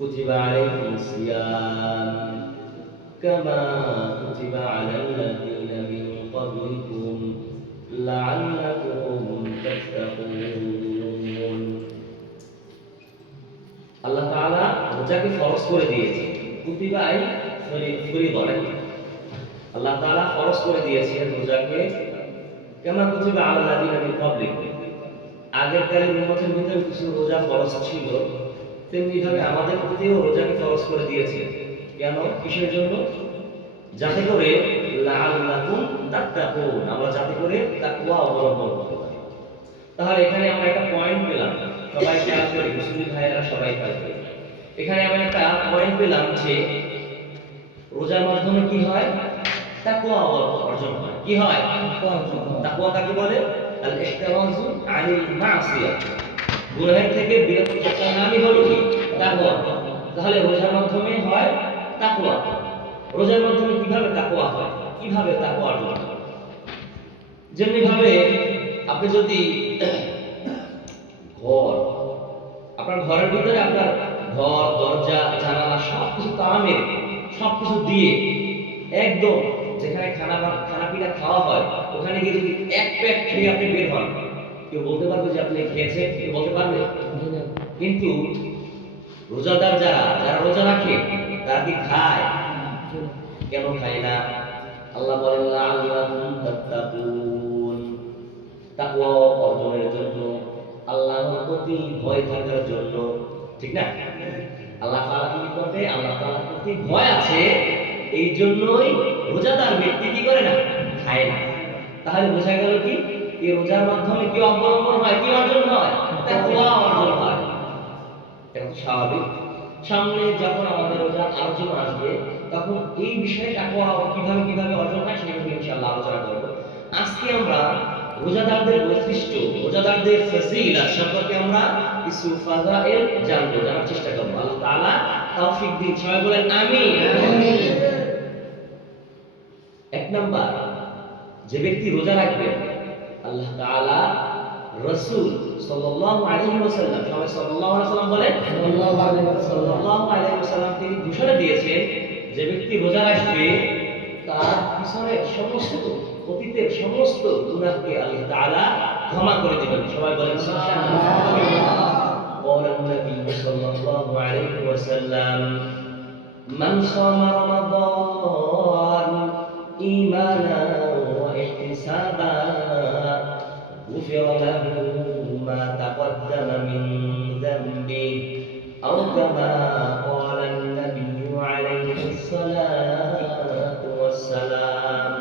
كتب عليكم الصيام كما كتب على الذين من قبلكم لعلكم تتقون আল্লাহ তাআলা রোজাকে ফরজ করে দিয়েছে। কুতিবা আই ফরিদ আলাইহি, আল্লাহ তাআলা ফরজ করে দিয়েছেন রোজাকে। কেমন কুতিবা আলাল লাযিনা মিন ক্বাবলিকুম, আগের কালের উম্মতের ভিতরে কিছু রোজা ফরজ ছিল, তেমনি ভাবে আমাদের প্রতিও রোজাকে ফরজ করে দিয়েছেন। কেন? কিসের জন্য? যাতে করে লাআল্লাকুম তাত্তাকুন, আমরা যাতে করে তাকওয়া অবলম্বন করতে পারি। তাহলে এখানে আমরা একটা পয়েন্ট পেলাম, সবাই খেয়াল করি, মুসলিম ভাইয়েরা সবাই খেয়াল করি। এখানে আমরা একটা পয়েন্ট পেলাম যে রোজার মাধ্যমে কি হয়? তাকওয়া অর্জন হয়। কি হয়? তাকওয়া কাকে বলে? আল ইহতিরাজু আনিল মাসিয়া, গুনাহের থেকে বিরত থাকার নামই হলো কি? তাকওয়া। তাহলে রোজার মাধ্যমে হয় তাকওয়া। রোজার মাধ্যমে কিভাবে তাকওয়া হয়? কিভাবে তাকওয়া অর্জন হয়? যেমনি ভাবে আপনি যদি আপনার ঘরের ভিতরে আপনার ঘর, দরজা, জানালা সবকিছু তামের, সবকিছু দিয়ে একদম যেখানে খানা পিনা খাওয়া হয় ওখানে গিয়ে যদি এক প্যাক খেয়ে আপনি বের হন, কেউ বলতে পারবে যে আপনি খেয়েছেন? কেউ বলতে পারবে? কিন্তু রোজাদার যারা রোজা রাখে তারা কি খায়? কেন খায় না? আল্লাহ বলেন লাআল্লাকুম তাত্তাকুন, তাকওয়া অর্জনের জন্য, আল্লাহর প্রতি ভয় থাকার জন্য। ঠিক না? আল্লাহ তাআলা কি করবে? আল্লাহ তাআলার প্রতি ভয় আছে, এই জন্যই রোজাদার ব্যক্তি কি করে না? খায় না। তাহলে বোঝা গেল কি এই রোজার মাধ্যমে কি অবলম্বন হয়? কি অর্জন হয়? তাকওয়া অর্জন হয়। এটা তো স্বাভাবিক। সামনে যখন আমাদের রোজার আলোচনা আসবে তখন এই বিষয়ে তাকওয়া কিভাবে অর্জন হয় সেটা নিয়ে ইনশাআল্লাহ আলোচনা করব। আজকে আমরা রোজাদারদের বৈশিষ্ট্য, রোজাদারদের ফজিলত সম্পর্কে আমরা কিছু ফাজাইল জানার চেষ্টা করব। আল্লাহ তাআলা তৌফিক দিন। সবাই বলেন আমিন। এক নাম্বার, যে ব্যক্তি রোজা রাখবে আল্লাহ তাআলা রাসূল সাল্লাল্লাহু আলাইহি ওয়াসাল্লাম, সবাই সাল্লাল্লাহু আলাইহি ওয়াসাল্লাম বলেন, সাল্লাল্লাহু আলাইহি ওয়াসাল্লাম তিনি ঘোষণা দিয়েছেন যে ব্যক্তি রোজা রাখবে তার পিছনের সমস্ত অতীতের সমস্ত গুনাহকে আল্লাহ তাআলা ক্ষমা করে দিবেন। সবাই বলেন সুবহানাল্লাহ। قال النبي صلى الله عليه وسلم من صام رمضان إيمانا واحتسابا غفر له ما تقدم من ذنبه أو كما قال النبي عليه الصلاة والسلام।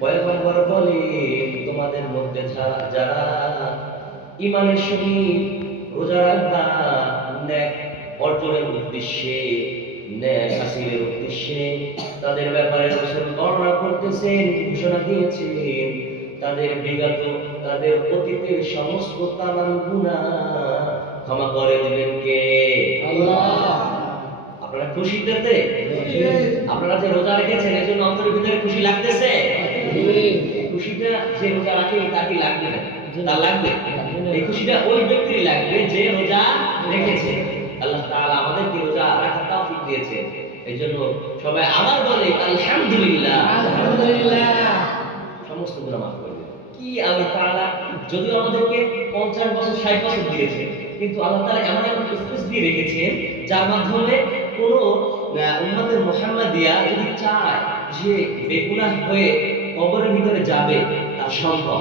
পয়গম্বর বলেন, তোমাদের মধ্যে যারা ঈমানের সহিত রোজা রাখবা নেক অর্জনের উদ্দেশ্যে, নেক হাসিলের উদ্দেশ্যে, তাদের ব্যাপারে রাসূল বর্ণনা করতেছেন, ঘোষণা দিয়েছেন তাদের বিগত, তাদের অতীতের সমস্ত তামাম গুনাহ ক্ষমা করে দিবেন কে? আল্লাহ। আপনারা খুশি তাতে? আপনারা যে রোজা রেখেছেন এর জন্য অন্তরের ভিতরে খুশি লাগতেছে? এই খুশিটা যে রোজা রাখে তার কি লাগবে না? তার লাগবে। এই খুশিটা ওই ব্যক্তিরই লাগবে যে রোজা রেখেছে। আল্লাহ তাআলা আমাদেরকে রোজা রাখার তৌফিক দিয়েছেন। এজন্য সবাই আবার বলে আলহামদুলিল্লাহ। আলহামদুলিল্লাহ। সমস্ত গুনাহ মাফ করে দিবেন। কি আল্লাহ তাআলা যদিও আমাদেরকে 50 বছর 60 বছর দিয়েছে, কিন্তু আল্লাহ তাআলা এমন একটা স্পেস দিয়ে রেখেছেন যার মাধ্যমে কোন উম্মতের মুহাম্মাদিয়া যদি চায় যে বেগুনাহ হয়ে কবরের ভিতরে যাবে তা সম্ভব।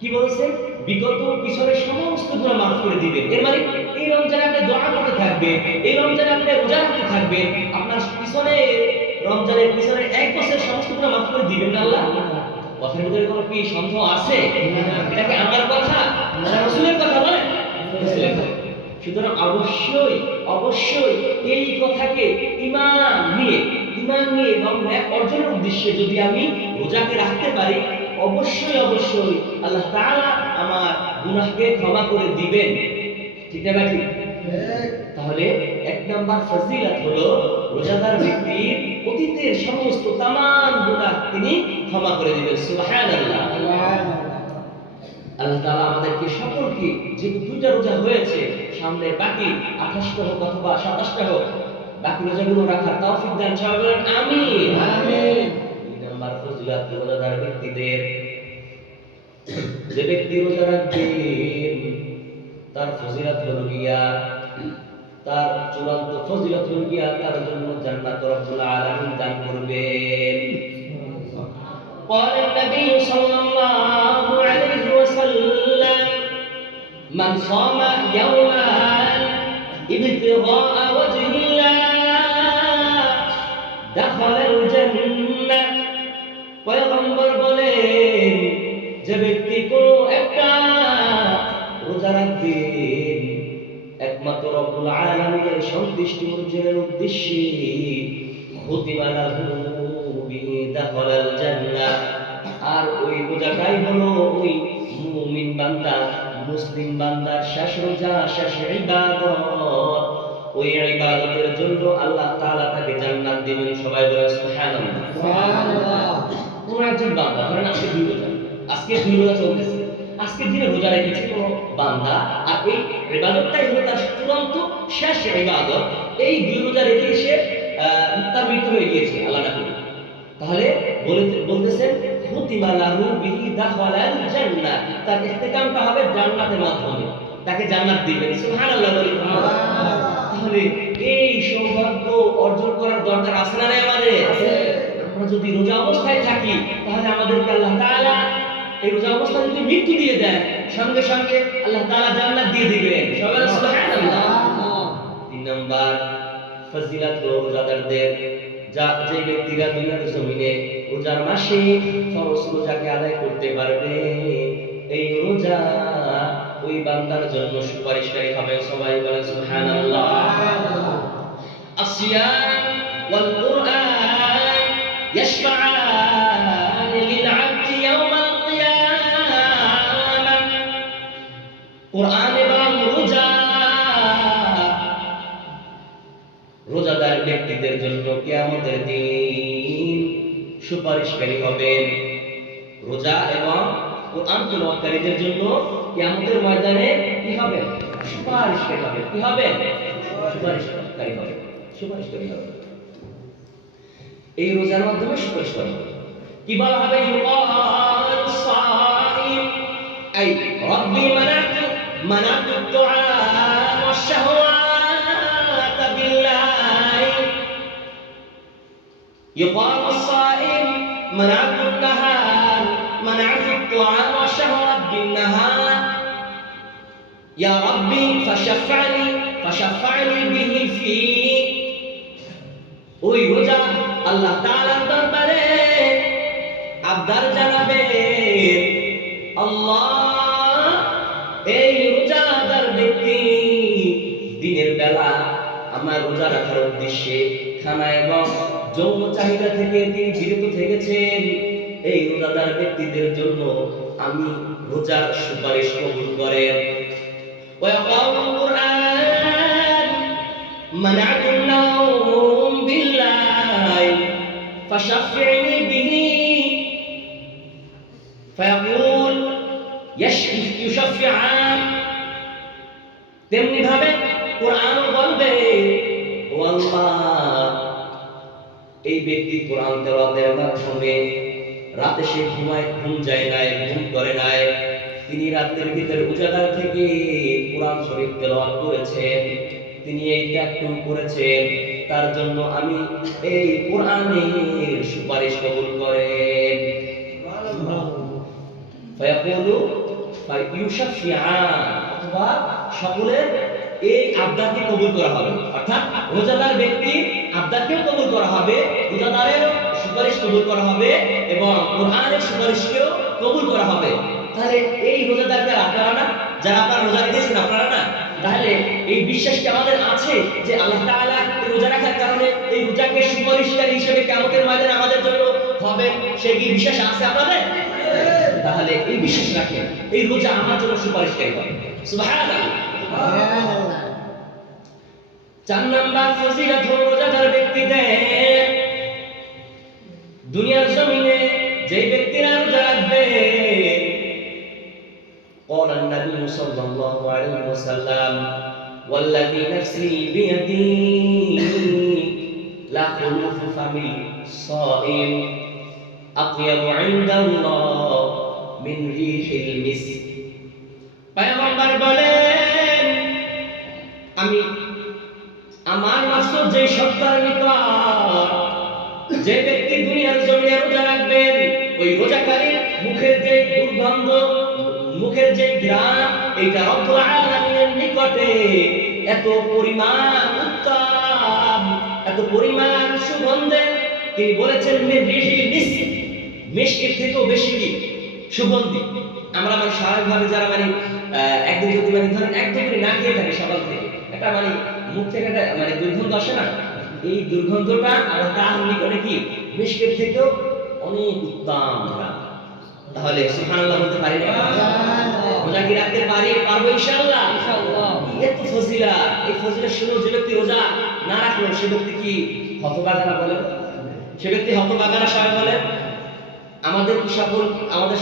কি বলছে? বিগত পিছনের সমস্ত গুনাহ মাফ করে দিবেন। এর মানে এই রমজানে আপনি দোয়া করতে থাকবেন, এই রমজানে আপনি রোজা রাখতে থাকবেন, আপনার পিছনে রমজানের পিছনে এক বছরের সমস্ত গুনাহ মাফ করে দিবেন না আল্লাহ? কথার ভিতরে কোনো কি সন্দেহ আছে? এটা কি আমার কথা না রাসূলের কথা? বলেন রাসূলের কথা। সুতরাং অবশ্যই এই কথাকে ঈমান নিয়ে এবং নেক অর্জনের উদ্দেশ্যে যদি আমি রোজাকে রাখতে পারি, অবশ্যই আল্লাহ তাআলা আমার গুনাহকে ক্ষমা করে দিবেন। ঠিক না ঠিক? তাহলে এক নাম্বার ফজিলত হলো রোজাদার ব্যক্তির অতীতের সমস্ত তামাম গুনাহ তিনি ক্ষমা করে দিবেন। সুবহানাল্লাহ। আল্লাহ তাআলা আমাদেরকে সকলকে যে দুইটা রোজা হয়েছে সামনে বাকি 28টা হোক অথবা 27টা হোক, বাকি রোজাগুলো রাখার তৌফিক দান। সবাই বলেন আমিন। আমিন। 2 নাম্বার ফজিলত রোজাদার ব্যক্তিদের, যে ব্যক্তি রোজা রাখবেন তার ফজিলত হলো গিয়া, তার চূড়ান্ত ফজিলত হলো গিয়া তার জন্য জান্নাত রব্বুল আলামিন দান করবেন। قال النبي صلى الله عليه وسلم من صام يوما ابتغاء وجه الله دخل الجنة। পয়গম্বর বলেন, যে ব্যক্তি কোনো একটা রোজা রাখবেন একমাত্র রব্বুল আলামিনের সন্তুষ্টি অর্জনের উদ্দেশ্যে, খুতিমা লাহু বিহি দাখালাল জান্নাহ, আর ওই রোজাটাই হলো ওই মুমিন বান্দা, মুসলিম বান্দার শেষ রোজা, শেষ ইবাদত। ওই ইবাদতের জন্য আল্লাহ তাআলা তাকে জান্নাত দিবেন। সবাই বলেন সুবহানাল্লাহ। সুবহানাল্লাহ। কোন একজন বান্দা ধরেন আজকে 2 রোজা চলতেছে, আজকের দিনে রোজা রেখেছে কোনো বান্দা, আর এই ইবাদতটাই হলো তার চূড়ান্ত শেষ ইবাদত। এই 2 রোজা রেখে সে তার মৃত্যু হয়ে গিয়েছে, আল্লাহ না করে, তাহলে বলতেছেন খুতিমা লাহু বিহি দাখালাল জান্নাহ, তার ইস্তেকামটা হবে জান্নাতের মাধ্যমে, তাকে জান্নাত দিবেন। সুবহানাল্লাহ বলি। তাহলে এই সৌভাগ্য অর্জন করার দরকার আছে না নাই আমাদের? আমরা যদি রোজা অবস্থায় থাকি তাহলে আমাদেরকে আল্লাহ তাআলা এই রোজা অবস্থায় যদি মৃত্যু দিয়ে দেন, সঙ্গে সঙ্গে আল্লাহ তাআলা জান্নাত দিয়ে দিবেন। সবাই সুবহানাল্লাহ। 3 নাম্বার ফজিলত রোজাদারদের, যে ব্যক্তিরা দুনিয়ার জমিনে রোজার মাসে ফরজ রোজাকে আদায় করতে পারবে, এই রোজা ওই বান্দার জন্য সুপারিশকারী হবে। সবাই বলেন সুবহানাল্লাহ। আসিয়াম ওয়াল কুরআন ইয়াশফাআন লিল আবদি ইয়াওমাল কিয়ামাহ। কুরআন এবং রোজা রোজাদার ব্যক্তিদের জন্য কিয়ামতের দিন সুপারিশকারী হবেন। রোজা এবং কুরআন তেলাওয়াতকারীদের জন্য কিয়ামতের ময়দানে কি হবে? সুপারিশকারী হবে। কি হবে? সুপারিশকারী হবে। সুপারিশকারী হবে। এই রোজার মাধ্যমে সুপারিশ করা হবে। কি বলা হবে? ইউকাল সাইম আই রাব্বি মানাতু দুআ ওয়াশ শাহওয়াত বিল্লাহ। يقال الصائم منعت النهار منعت الطعام والشهوات بالنهار يا ربي فشفعني به في ওই রোজা আল্লাহ তাআলার দরবারে আবদার জানাবেন, আল্লাহ এই রোজাদার ব্যক্তি দিনের বেলা আমার রোজা রাখার উদ্দেশ্যে খানা এবং যৌন চাহিদা থেকে তিনি বিরত থেকেছেন, এই রোজাদার ব্যক্তিদের জন্য আমি রোজার সুপারিশ কবুল করেন। ويقرأ القرآن منعت النوم بالليل فشفعني به فيقول يشفعان। তেমনি ভাবে কোরআন বলবে, ও আল্লাহ এই ব্যক্তি কোরআন তেলাওয়াতের মাধ্যমে রাতে সে ঘুম যায় নাই, ঘুম করে নাই, তিনি রাতের ভিতরে উজাদার থেকে কোরআন শরীফ তেলাওয়াত করেছেন, তিনি এই ত্যাগ করেছেন, তার জন্য আমি এই কোরআনের সুপারিশ কবুল করেন। ফায়াকুলু ফায়ুশাফিআন, অথবা সকলের এই আবদারকে কবুল করা হবে, অর্থাৎ রোজাদার ব্যক্তি আবদারকেও কবুল করা হবে, রোজাদারের সুপারিশ কবুল করা হবে এবং কোরআনের সুপারিশকেও কবুল করা হবে। তাহলে এই রোজাদারকে আপনারা না, যারা আপনারা রোজা রেখেছেন আপনারা না, তাহলে এই বিশ্বাস কি আমাদের আছে যে আল্লাহ তাআলা রোজা রাখার কারণে এই রোজাকে সুপারিশকারী হিসেবে কিয়ামতের ময়দানে আমাদের জন্য হবেন, সেই কি বিশ্বাস আছে আপনাদের? তাহলে এই বিশ্বাস রাখেন, এই রোজা আমার জন্য সুপারিশকারী হবে। সুবহানাল্লাহ। 4 নাম্বার ফজিলত হলো রোজাদার ব্যক্তিদের, দুনিয়ার জমিনে যে ব্যক্তিরা রোজা রাখবে, قال النبي صلى الله عليه وسلم ওয়াল্লাযী নাফসি বিয়াদিহি লা খুলুফু ফামিল সাইম আতয়াবু ইনদাল্লাহ মিন রিহিল মিস্ক। পয়গম্বর বলেন, আমি আমার মাসুদ যে সত্তার নিকট, যে ব্যক্তি দুনিয়ার জমিনে রোজা রাখবেন, ওই রোজাকারীর মুখের যে দুর্গন্ধ, মুখের যে ঘ্রাণ, এইটা রব্বুল আলামিনের নিকটে এত পরিমাণ উত্তম, এত পরিমাণ সুগন্ধে, তিনি বলেছেন মিররিহিল মিস্ক, মিস্কের থেকেও বেশি কি সুগন্ধি। আমরা মানে স্বাভাবিকভাবে যারা মানে একদিন যদি মানে ধরেন একদম করে না খেয়ে থাকে সকাল থেকে, একটা মানে মুখ থেকে একটা মানে দুর্গন্ধ আসে না, এই দুর্গন্ধটা আল্লাহ তাআলার নিকটে কি মিস্কের থেকেও অনেক উত্তম। তাহলে সুবহানাল্লাহ বলতে পারি না? রোজা কি রাখতে পারবো ইনশাআল্লাহ? এত ফজিলত, এই ফজিলত শুনে যে ব্যক্তি রোজা না রাখলো সে ব্যক্তি কি হতভাগা বলে? সে ব্যক্তি হতভাগা না সবাই বলে? আমাদের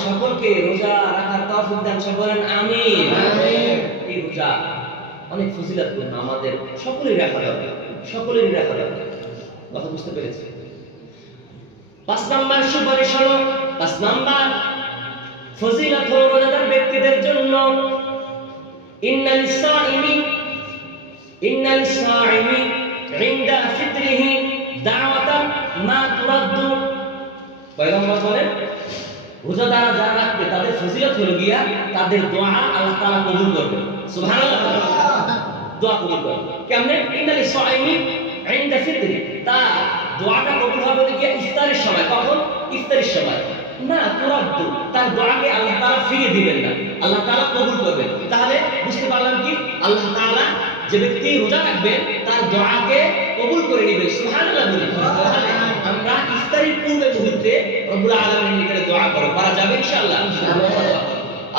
সকলকে রোজা রাখার তৌফিক দান বলেন আমিন। এই রোজা অনেক ফজিলতপূর্ণ, আমাদের সকলেরই রাখা দরকার, সকলেরই রাখা দরকার। কথা বুঝতে পেরেছি? 5 নাম্বার সুপারিশ হলো, 5 নাম্বার ফজিলত হলো রোজাদার ব্যক্তিদের জন্য, ইন্নাল সাইমি ইনদা ফিতরিহি দাওয়াতান মা তুরাদ্দু। পয়গম্বর বলেন, রোজাদার যারা রাখবে তাদের ফজিলত হলো গিয়া তাদের দোয়া আল্লাহ তাআলা কবুল করবেন। সুবহানাল্লাহ, দোয়া কবুল করবেন কেমনে? ইন্নাল সাইমি ইনদা ফিতরি, তার দোয়াটা কবুল হবে গিয়া ইফতারের সময়। কখন? ইফতারের সময়। না তুরাদ্দু, তার দোয়াকে আল্লাহ তাআলা ফিরিয়ে দিবেন না, আল্লাহ তাআলা কবুল করবেন। তাহলে বুঝতে পারলাম কি আল্লাহ তাআলা যে ব্যক্তি রোজা রাখবেন তার দোয়াকে কবুল করে নেবেন। সুবহানাল্লাহ বলি। তাহলে আমরা ইফতারের পূর্বে মুহূর্তে রব্বুল আলামিনের নিকটে দোয়া করব, পারা যাবে ইনশাআল্লাহ?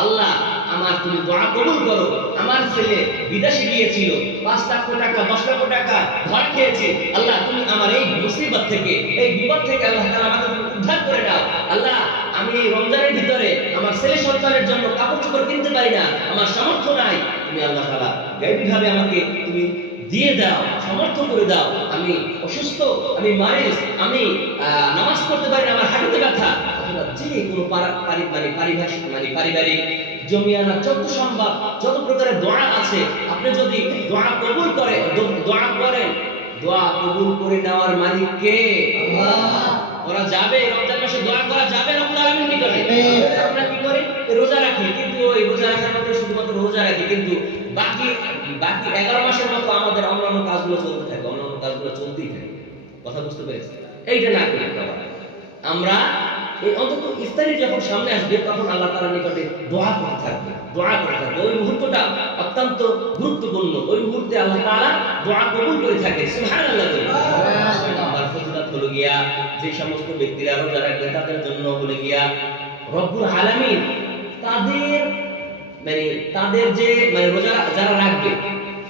আল্লাহ আমার তুমি দোয়া কবুল করো, আমার ছেলে বিদেশে গিয়েছিল, 5 লক্ষ টাকা 10 লক্ষ টাকা ধর খেয়েছে, আল্লাহ তুমি আমার এই মুসিবত থেকে, এই বিপদ থেকে আল্লাহ তাআলা আমাকে উদ্ধার করে দাও। আল্লাহ আমি এই রমজানের ভিতরে আমার ছেলে সন্তানের জন্য কাপড় চোপড় কিনতে পারি না, আমার সামর্থ্য নাই, তুমি আল্লাহ তাআলা গায়বীভাবে আমাকে তুমি দিয়ে দাও, সামর্থ্য করে দাও। আমি অসুস্থ, আমি মারিজ, আমি নামাজ পড়তে পারি না, আমার হাঁটুতে ব্যথা, অথবা যে কোনো পারিবারিক জমিয়ানা যত সম্ভব যত প্রকারের দোয়া আছে, আপনি যদি দোয়া কবুল করেন, দোয়া কবুল করে নেওয়ার মালিক কে? আল্লাহ। করা যাবে, রমজান মাসে দোয়া করা যাবে রব্বুল আলামিনের নিকটে। আমরা কি করি? রোজা রাখি, কিন্তু ওই রোজা রাখার মধ্যে শুধুমাত্র রোজা রাখি, কিন্তু বাকি 11 মাসের মতো আমাদের অন্যান্য কাজগুলো চলতে থাকে, অন্যান্য কাজগুলো চলতেই থাকে। কথা বুঝতে পেরেছি? এইটা না করি আমরা এই অন্তত ইফতারি যখন সামনে আসবে তখন আল্লাহ তাআলার নিকটে দোয়া করতে থাকবে, দোয়া করতে থাকবে। ওই মুহূর্তটা অত্যন্ত গুরুত্বপূর্ণ, ওই মুহূর্তে আল্লাহ তাআলা দোয়া কবুল করে থাকে। সুবহানাল্লাহ। আমার ফজিলত হলো গিয়া যে সমস্ত ব্যক্তিরা রোজা রাখবে তাদের জন্য হলো গিয়া রব্বুল আলামিন তাদের যে রোজা যারা রাখবে,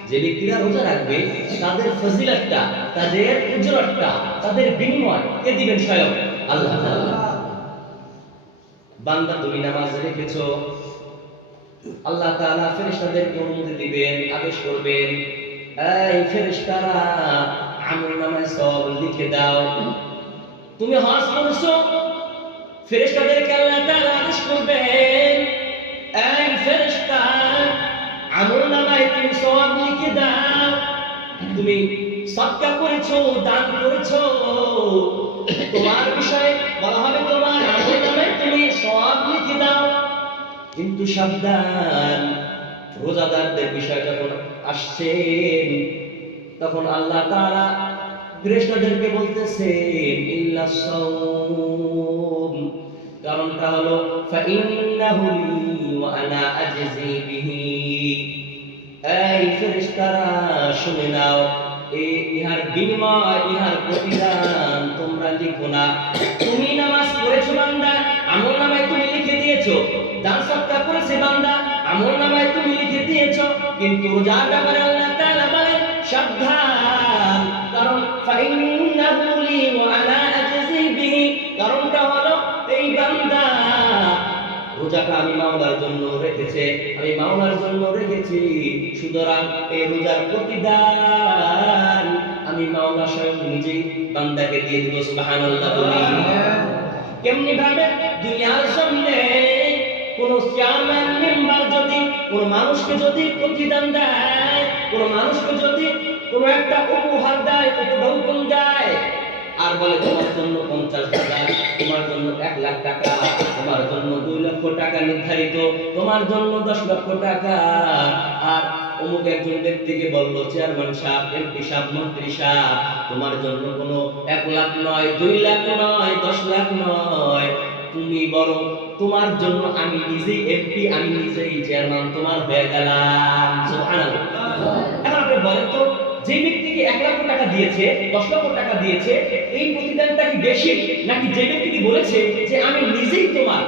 যে ব্যক্তিরা রোজা রাখবে তাদের ফজিলতটা, তাদের উজরতটা, তাদের বিনিময় কে দিবেন? স্বয়ং আল্লাহ তাআলা। বান্দা তুমি নামাজ রেখেছো, আল্লাহ তাআলা ফেরেশতাদেরকে অনুমতি দিবেন, আদেশ করবেন, এই ফেরেশতারা আমলনামায় সওয়াব লিখে দাও। তুমি হজ করেছো, ফেরেশতাদেরকে আল্লাহ তাআলা আদেশ করবেন, এই ফেরেশতা আমলনামায় তুমি সওয়াব লিখে দাও। তুমি সাদকা করেছো, দান করেছো, তোমার বিষয়ে বলা হবে তোমার আমলনামায় তুমি সওয়াব লিখে দাও। কিন্তু সাবধান, রোজাদারদের বিষয় যখন আসছেন তখন আল্লাহ তাআলা ফেরেশতাদেরকে বলতেছেন ইল্লাস সাওম, কারণটা হলো ফাইন্নাহু লি ওয়া আনা আজজি বিহি। এই ফেরেশতারা শুনে নাও, ইহার বিনিময়, ইহার প্রতিদান তোমরা লিখো না। তুমি নামাজ পড়েছো বান্দা, আমলনামায় তুমি লিখে দিয়েছো, দান সদকা করেছে বান্দা, আমলনামায় তুমি লিখে দিয়েছো, কিন্তু রোজার ব্যাপারে আল্লাহ তাআলা বলেন সাবধান, কারণ ফাইন্নাহু লি ওয়া আনা আজজি বিহি, কারণটা হলো এই বান্দা রোজাটা আমি মাওলার জন্য রেখেছে, আমি মাওলার জন্য রেখেছি, সুতরাং এই রোজার প্রতিদান আমি মাওলা স্বয়ং নিজেই বান্দাকে দিয়ে দিব। সুবহানাল্লাহ বলি। কেমনি ভাবে দুনিয়ার সামনে কোন চেয়ারম্যান মেম্বার যদি কোন মানুষকে যদি প্রতিদান দেয়, কোন মানুষকে যদি কোন একটা উপহার দেয়, উপঢৌকন দেয়, আর বলে তোমার জন্য 50,000, তোমার জন্য 1,00,000 টাকা, তোমার জন্য 2 লক্ষ টাকা নির্ধারিত, তোমার জন্য 10 লক্ষ টাকা, আর অমুক একজন ব্যক্তিকে বললো চেয়ারম্যান সাহেব, এমপি সাহেব, মন্ত্রী সাহেব, তোমার জন্য কোনো 1 লাখ নয়, 2 লাখ নয়, 10 লাখ নয়, তুমি বরং তোমার জন্য আমি নিজেই এমপি, আমি নিজেই চেয়ারম্যান তোমার হয়ে গেলাম। সুবহানাল্লাহ। এখন আপনি বলেন তো, যে ব্যক্তিকে 1 লক্ষ টাকা দিয়েছে, 10 লক্ষ টাকা দিয়েছে, এই প্রতিদানটা কি বেশি, নাকি যে ব্যক্তিকে বলেছে যে আমি নিজেই তোমার,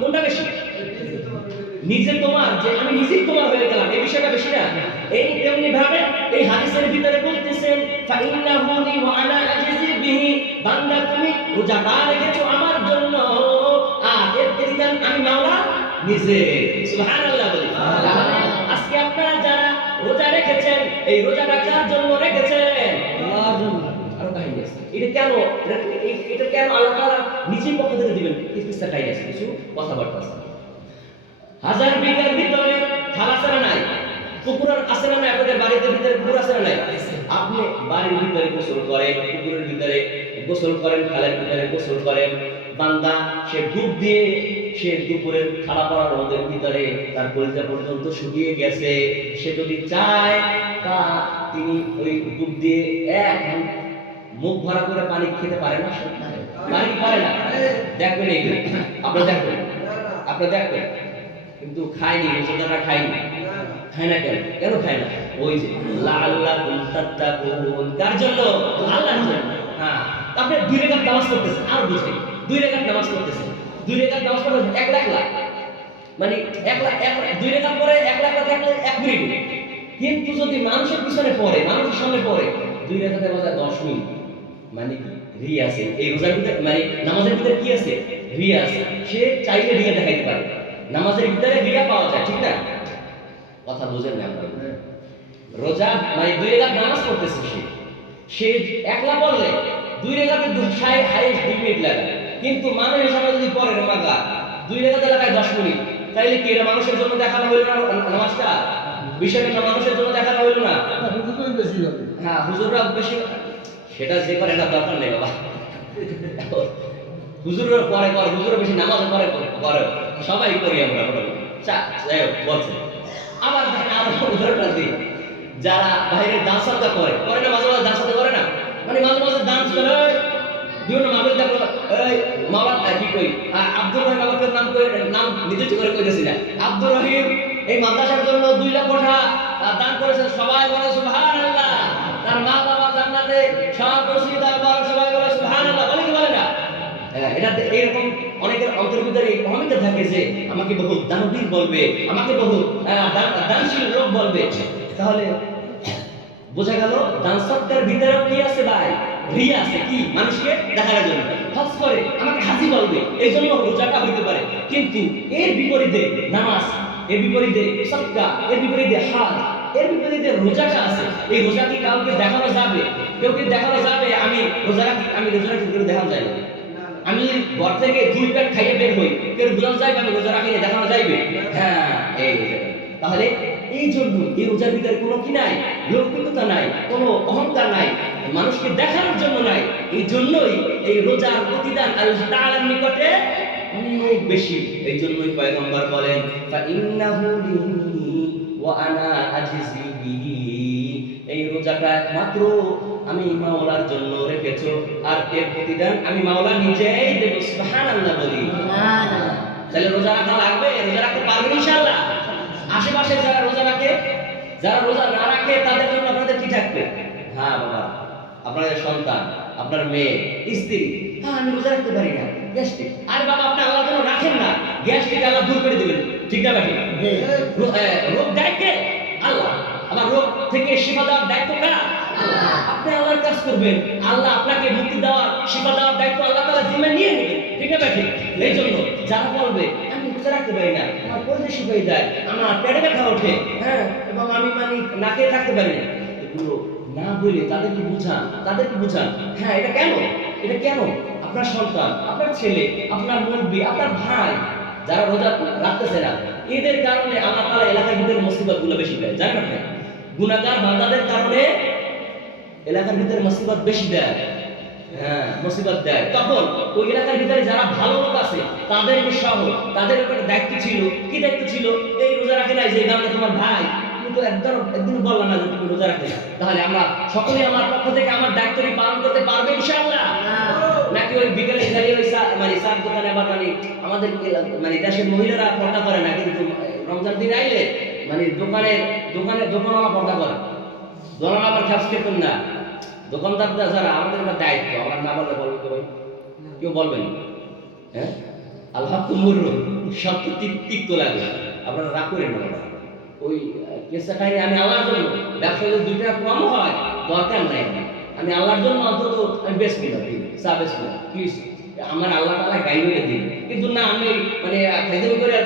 কোনটা বেশি? নিজে তোমার, যে আমি নিজেই তোমার হয়ে গেলাম, এই বিষয়টা বেশি না? এই তেমনি ভাবে এই হাদিসের ভিতরে বলতেছেন ফাইন্নাহু লি ওয়া আনা আজজি বিহি, বান্দা তুমি রোজাটা রেখেছো আমার জন্য, আর এর প্রতিদান আমি মাওলা নিজে। সুবহানাল্লাহ বলি। তাহলে আজকে আপনারা যারা রোজা রেখেছেন, এই রোজাটা কার জন্য রেখেছেন? আল্লাহর জন্য। আর কাহিনী আছে এটা কেন, এটা কেন আল্লাহ তাআলা নিজের পক্ষ থেকে দিবেন? কিছু কাহিনী আছে, কিছু কথাবার্তা আছে। 1000 বিঘার ভিতরে খাল আছে না নাই? পুকুর আছে না নাই? আপনাদের বাড়িতে ভিতরে পুকুর আছে না নাই? আপনি বাড়ির ভিতরে গোসল করেন, পুকুরের ভিতরে গোসল করেন, খালের ভিতরে গোসল করেন, বান্দা সে ডুব দিয়ে সে দুপুরের খাড়া পড়া রোদের ভিতরে তার কলিজা পর্যন্ত শুকিয়ে গেছে, সে যদি চায় তা তিনি ওই ডুব দিয়ে এক মুখ ভরা করে পানি খেতে পারে না? পানি পারে না। দেখবেন এইগুলো, আপনারা দেখবেন, আপনারা দেখবেন, কিন্তু খায়নি, রোজাদাররা খায়নি। খায় না কেন? কেন খায় না? ওই যে লাআল্লাকুম তাত্তাকুন, কার জন্য? আল্লাহর জন্য। হ্যাঁ, আপনি 2 রাকাত নামাজ পড়তেছেন, আর বুঝেন 2 রাকাত নামাজ পড়তেছেন, 2 রাকাত নামাজ পড়লে 1 লাখ লাখ, মানে 1 লাখ 2 রাকাত পরে 1 লাখ লাখ 1 মিনিট। কিন্তু যদি মানুষের পিছনে পড়ে, মানুষের সামনে পড়ে, 2 রাকাতের বদলে 10 মিনিট, মানে কি রিয়া আছে এই রোজার ভিতরে, মানে নামাজের ভিতরে কি আছে? রিয়া আছে। সে চাইলে রিয়া দেখাইতে পারে, নামাজের ভিতরে রিয়া পাওয়া যায়, ঠিক না? কথা বুঝেন না আপনারা? রোজা মানে 2 রাকাত নামাজ পড়তেছে, সে একলা পড়লে 2 রাকাতে হাইয়েস্ট 2 মিনিট লাগে, কিন্তু মানুষের সামনে যদি পড়ে নামাজা 2 রাকাতে লাগায় 10 মিনিট, তাইলে কি এটা মানুষের জন্য দেখানো হইল না নামাজটা? বিষয়টা মানুষের জন্য দেখানো হইল না? হুজুররা বেশি হবে। হ্যাঁ, হুজুররা বেশি, সেটা যে করে এটা দরকার নেই বাবা। হুজুরের পরে পরে, হুজুরের বেশি নামাজ পরে করে, সবাই করি আমরা বলছে। আবার আরো উদাহরণটা দিই, যারা বাইরে ডান্স সাদা করে না, মাঝে মাঝে ডান্স সাদা করে না, মানে মাঝে মাঝে ডান্স করে বিভিন্ন মাহফিল দেখো, এই মাওলা কি কই আব্দুর রহিম, আমাকে নাম নির্দিষ্ট করে কইতেছি না, আব্দুর রহিম এই মাদ্রাসার জন্য 2 লাখ টাকা দান করেছেন, সবাই বলে সুবহানাল্লাহ। তার মা বাবা জান্নাতে, সব রশিদ আবার সবাই বলে সুবহানাল্লাহ, বলে কি বলে না? এটা এরকম অনেকের অন্তর ভিতরে অহমিকা থাকে যে আমাকে বহুত দানবীর বলবে, আমাকে বহুত দানশীল লোক বলবে। তাহলে বোঝা গেল দান সৎকার ভিতরে কি আছে ভাই? রিয়া আছে। কি? মানুষকে দেখার জন্য। হজ করে আমাকে হাজি বলবে, এই জন্য রোজাটা হইতে পারে। কিন্তু এর বিপরীতে নামাজ, এর বিপরীতে সদকা, এর বিপরীতে হজ, এর বিপরীতে রোজাটা আছে। এই রোজা কি কাউকে দেখানো যাবে? কেউ কি দেখানো যাবে আমি রোজা রাখি, আমি রোজা রাখি, কেউ দেখানো যায় না। আমি ঘর থেকে 2 প্লেট খাইয়ে বের হই, কেউ বোঝানো যাইবে আমি রোজা রাখি, দেখানো যাইবে? হ্যাঁ, এই তাহলে এই জন্য এই রোজার ভিতরে কোনো কি নাই? লৌকিকতা নাই, কোনো অহংকার নাই, মানুষকে দেখানোর জন্য নাই। এই জন্যই এই রোজার প্রতিদান আল্লাহ তাআলার নিকটে অনেক বেশি। এই জন্যই পয়গম্বর বলেন ফাইন্নাহু লিহি ওয়া আনা আজজি বিহি, এই রোজাটা একমাত্র আমি মাওলার জন্য রেখেছো, আর এর প্রতিদান আমি মাওলা নিজেই দেব। সুবহানাল্লাহ বলি। সুবহানাল্লাহ। তাহলে রোজা রাখা লাগবে, রোজা রাখতে পারবেন ইনশাআল্লাহ। আশেপাশে যারা রোজা রাখে, যারা রোজা না রাখে, তাদের জন্য আপনাদের কি থাকবে? হ্যাঁ বাবা, আপনাদের সন্তান, আপনার মেয়ে, স্ত্রী, হ্যাঁ আমি রোজা রাখতে পারি না, গ্যাস্ট্রিক। আর বাবা আপনি আল্লাহর জন্য রাখেন না, গ্যাস্ট্রিক আল্লাহ দূর করে দিবেন, ঠিক না বাকি? রোগ দায়িত্ব আল্লাহ, আমার রোগ থেকে শিফা দেওয়ার দায়িত্ব কার? আল্লাহ। আপনি আল্লাহর কাজ করবেন, আল্লাহ আপনাকে মুক্তি দেওয়ার, শিফা দেওয়ার দায়িত্ব আল্লাহ তাআলা জিম্মা নিয়ে নেবেন, ঠিক না বাকি? এই জন্য যারা বলবে আমি রোজা রাখতে পারি না, আমার কলিজা শুকিয়ে যায়, আমার পেটে ব্যথা ওঠে, হ্যাঁ, এবং আমি মানে না খেয়ে থাকতে পারি না। এগুলো না বলে তাদেরকে বুঝান, হ্যাঁ এটা কেন আপনার সন্তান, আপনার ছেলে, আপনার মুরব্বি, আপনার ভাই যারা রোজা রাখতেছে না, এদের কারণে আল্লাহ তাআলা এলাকার ভিতরে মুসিবতগুলো বেশি দেয়। জানেন আপনি, গুনাহগার বান্দাদের কারণে এলাকার ভিতরে মুসিবত বেশি দেয়, হ্যাঁ মুসিবত দেয়। তখন ওই এলাকার ভিতরে যারা ভালো লোক আছে তাদেরকে সহ তাদের উপরে দায়িত্ব ছিল, কি দায়িত্ব ছিল, এই রোজা রাখে নাই যে গ্রামে তোমার ভাই, তুমি তো একদিন বললাম না যে তুমি রোজা রাখে না, তাহলে আমরা সকলেই আমার পক্ষ থেকে আমার দায়িত্বটি পালন করতে পারবে ইনশাআল্লাহ? নাকি ওই বিকেলে দাঁড়িয়ে ওই মানে সার দোকানে আবার মানে আমাদের মানে দেশের মহিলারা পর্দা করে না, কিন্তু রমজান দিন আইলে মানে দোকানওয়ালা পর্দা করে, দোকানওয়ালা আবার খাস খেতেন না, দোকানদাররা যারা আমাদের একটা দায়িত্ব, আমরা না বললে বলবে ভাই কেউ বলবেন, হ্যাঁ আল্লাহ তো মুর সত্য তিক্ত লাগে, আপনারা রাগ করেন না, ওই কেসটা খাইনি আমি আল্লাহর জন্য, ব্যবসা যদি 2 টাকা কম হয় দরকার নাই, আমি আল্লাহর জন্য অন্তত আমি বেশ কিনা দিই, চা বেশ কিনা কি আমার আল্লাহ তাআলা গাইবে দিন, কিন্তু না আমি মানে খাইতে করে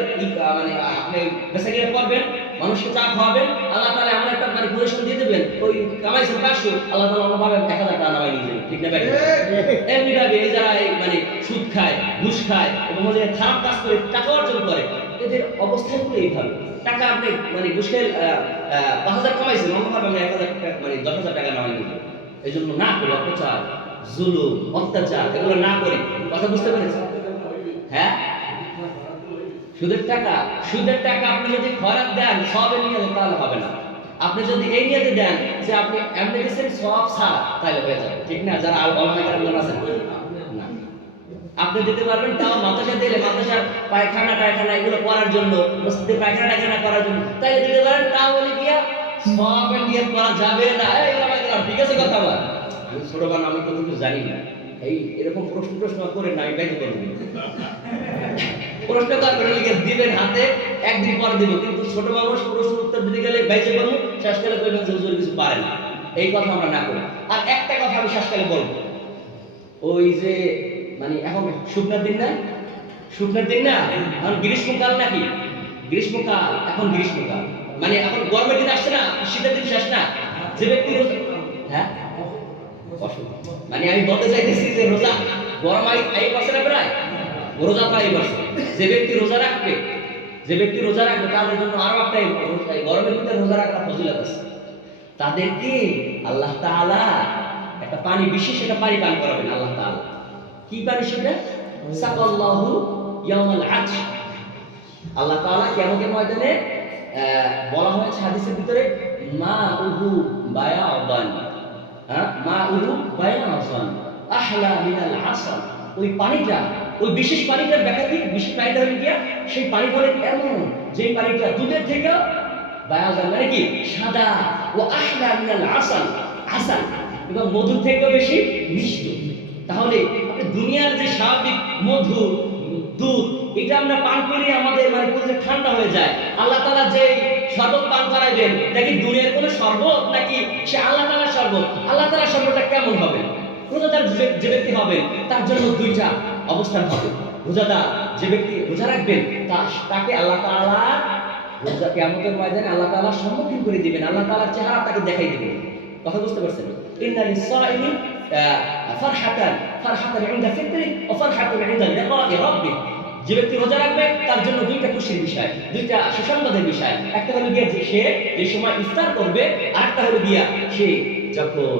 মানে আপনি বেচা কিনা করবেন, মানুষকে চা খাওয়াবেন, আল্লাহ তাআলা আমরা একটা মানে পজিশন দিয়ে দেবেন, ওই কামাইছেন 500, আল্লাহ তাআলা অন্যভাবে 1000 টাকা নামাই নিয়ে যাবেন, ঠিক না ভাই? এমনি ভাবে এই যারা মানে সুদ খায়, ঘুষ খায় এবং ওদের খারাপ কাজ করে টাকা অর্জন করে, এদের অবস্থাগুলো এইভাবে, টাকা আপনি মানে ঘুষ খেয়ে 5000 কামাইছেন, অন্যভাবে আমরা 1000 টাকা মানে 10000 টাকা নামাই নিয়ে যাবেন। এই জন্য না করে অত্যাচার, জুলুম, অত্যাচার এগুলো না করি, কথা বুঝতে পেরেছেন? হ্যাঁ, সুদের টাকা আপনি যদি খয়রাত দেন সবে নিয়ে তাহলে হবে না, আপনি যদি এই নিয়ে দেন যে আপনি এমনি দিচ্ছেন সব ছাড়া তাহলে হয়ে যাবে, ঠিক না? যারা আলমাই কারামজন আছেন না, আপনি দিতে পারবেন, তাও মাদ্রাসা দিলে মাদ্রাসার পায়খানা এগুলো করার জন্য, মসজিদে পায়খানা করার জন্য তাইলে দিতে পারেন, তাও বলে গিয়া সব নিয়ে করা যাবে না, এই আলমাই কারাম ঠিক আছে কথা বল, আমি ছোট বান আমি তো কিছু জানি না, এই এরকম প্রশ্ন করে না, আমি বাইরে করব প্রশ্ন করে লিখে দিবেন হাতে, একদিন পরে দিব, কিন্তু ছোট মানুষ প্রশ্ন উত্তর দিতে গেলে বাইরে করবো, শেষকালে করবেন যে হুজুর কিছু পারে না, এই কথা আমরা না করি। আর একটা কথা আমি শেষকালে বলবো, ওই যে মানে এখন শুকনার দিন না, এখন গ্রীষ্মকাল নাকি গ্রীষ্মকাল, এখন গ্রীষ্মকাল মানে এখন গরমের দিন আসছে না, শীতের দিন শেষ না, যে ব্যক্তি হ্যাঁ মানে আমি বলতে চাইতেছি যে রোজা গরম আই বছর না প্রায় রোজা তো আই বছর, যে ব্যক্তি রোজা রাখবে তাদের জন্য আরো একটা গরমের ভিতরে রোজা রাখার ফজিলত আছে, তাদেরকে আল্লাহ তাআলা একটা পানি, বিশেষ একটা পানি পান করাবেন আল্লাহ তাআলা। কি পানি সেটা? সাকাল্লাহু ইয়াউমাল আতশ, আল্লাহ তাআলা কিয়ামতের ময়দানে বলা হয়েছে হাদিসের ভিতরে মাউহু বায়াদান, মাউহু বায়াদান আহলা মিনাল আসাল, ওই পানিটা, ওই বিশেষ পানিটার ব্যাখ্যা কি? বিশেষ পানিটা হলো গিয়া সেই পানিটা হলো এমন যে পানিটা দুধের থেকেও বায়াদান মানে কি সাদা, ও আহলা মিনাল আসাল, এবং মধুর থেকেও বেশি মিষ্টি। তাহলে আপনি দুনিয়ার যে স্বাভাবিক মধু, দুধ, এটা আমরা পান করি আমাদের মানে পুরো ঠান্ডা হয়ে যায়, আল্লাহ তাআলা যে শরবত পান করাইবেন নাকি দুনিয়ার কোনো শরবত, নাকি সে আল্লাহ তাআলার শরবত? আল্লাহ তাআলার শরবতটা কেমন হবে? রোজাদার যে ব্যক্তি হবে তার জন্য 2টা অবস্থান হবে, রোজাদার যে ব্যক্তি রোজা রাখবেন তাকে আল্লাহ তাআলা রোজা কিয়ামতের ময়দানে আল্লাহ তাআলা সম্মুখীন করে দিবেন, আল্লাহ তাআলার চেহারা তাকে দেখাই দিবেন, কথা বুঝতে পারছেন? ইন্না লিস-সাইমি ফারহাতান ইনদা ফিতরি ওয়া ফারহাতুন ইনদা লিকাই রাব্বিহ, যে ব্যক্তি রোজা রাখবে তার জন্য 2টা খুশির বিষয়, 2টা সুসংবাদের বিষয়, একটা হলো গিয়া সে যে সময় ইফতার করবে, আর একটা হলো গিয়া সে যখন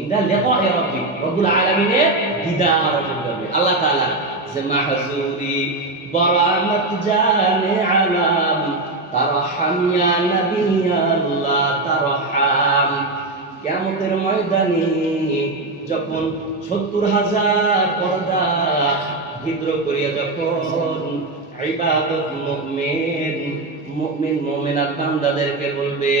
ইনদা লিকাই রাব্বিহ রব্বুল আলামিনের দিদার অর্জন করবে। আল্লাহ তাআলা যে মাহজুরি বারামাত জানে আলাম তারহাম ইয়া নবী আল্লাহ তারহাম, কিয়ামতের ময়দানে যখন 70,000 পর্দা বিদ্রোহ করিয়া যখন ইবাদত মুমিনাত বান্দাদেরকে বলবে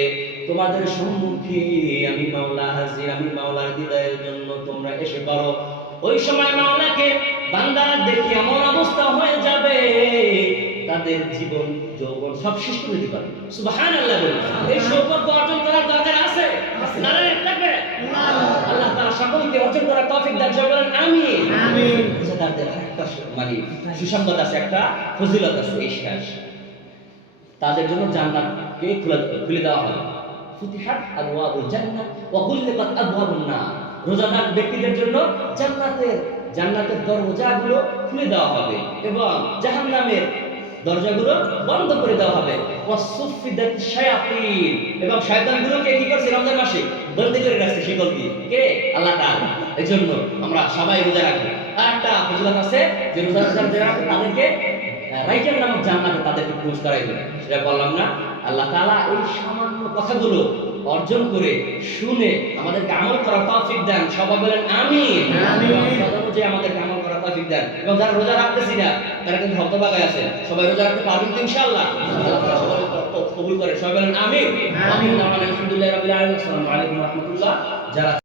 তোমাদের সম্মুখে আমি মাওলা হাজির, আমি মাওলার দিদারের জন্য তোমরা এসে পারো, ওই সময় মাওলাকে বান্দারা দেখে এমন অবস্থা হয়ে যাবে তাদের জীবন যৌবন সব শেষ করে দিতে পারবে। সুবহানাল্লাহ বলে এই সৌভাগ্য অর্জন করার দরকার আছে না? আল্লাহ তাআলা সকলকে অর্জন করার তৌফিক দান করে বলেন আমিন। আমিন। রোজাদারদের আরেকটা মানে সুসংবাদ আছে, একটা ফজিলত আছে এই শেষ। তাদের জন্য জান্নাতকে খুলে দেওয়া হবে। ফুতিহাত আবওয়াবুল জান্নাহ ওয়া গুলিকাত আবওয়াবুন নার। রোজাদার ব্যক্তিদের জন্য জান্নাতের দরজাগুলো খুলে দেওয়া হবে এবং জাহান্নামের দরজাগুলো বন্ধ করে দেওয়া হবে। ওয়াসুফিদাত শায়াতিন, এবং শয়তানগুলোকে কি করছে রমজান মাসে বন্দী করে রাখছে শিকল দিয়ে। কে? আল্লাহ তাআলা। এজন্য আমরা সবাই রোজা রাখবো। আর একটা ফজিলত আছে যে রোজা যারা রাখে তাদেরকে রাইজান নামক জান্নাতে তাদেরকে প্রবেশ করাই দেবে। সেটা বললাম না? আল্লাহ তাআলা এই সামান্য কথাগুলো অর্জন করে শুনে আমাদেরকে আমল করার তৌফিক দেন। সবাই বলেন আমিন। যে আমাদেরকে আমল করার তৌফিক দেন। এবং যারা রোজা রাখতেছি না তারা কিন্তু হতভাগায় আছে। সবাই রোজা রাখতে পারবেন তো ইনশাআল্লাহ? আল্লাহ তাআলা সবাই কবুল করে। সবাই বলেন আমিন। আমিন। আলহামদুলিল্লাহি রাব্বিল আলামিন। আসসালামু আলাইকুম ওয়া রাহমাতুল্লাহ। যারা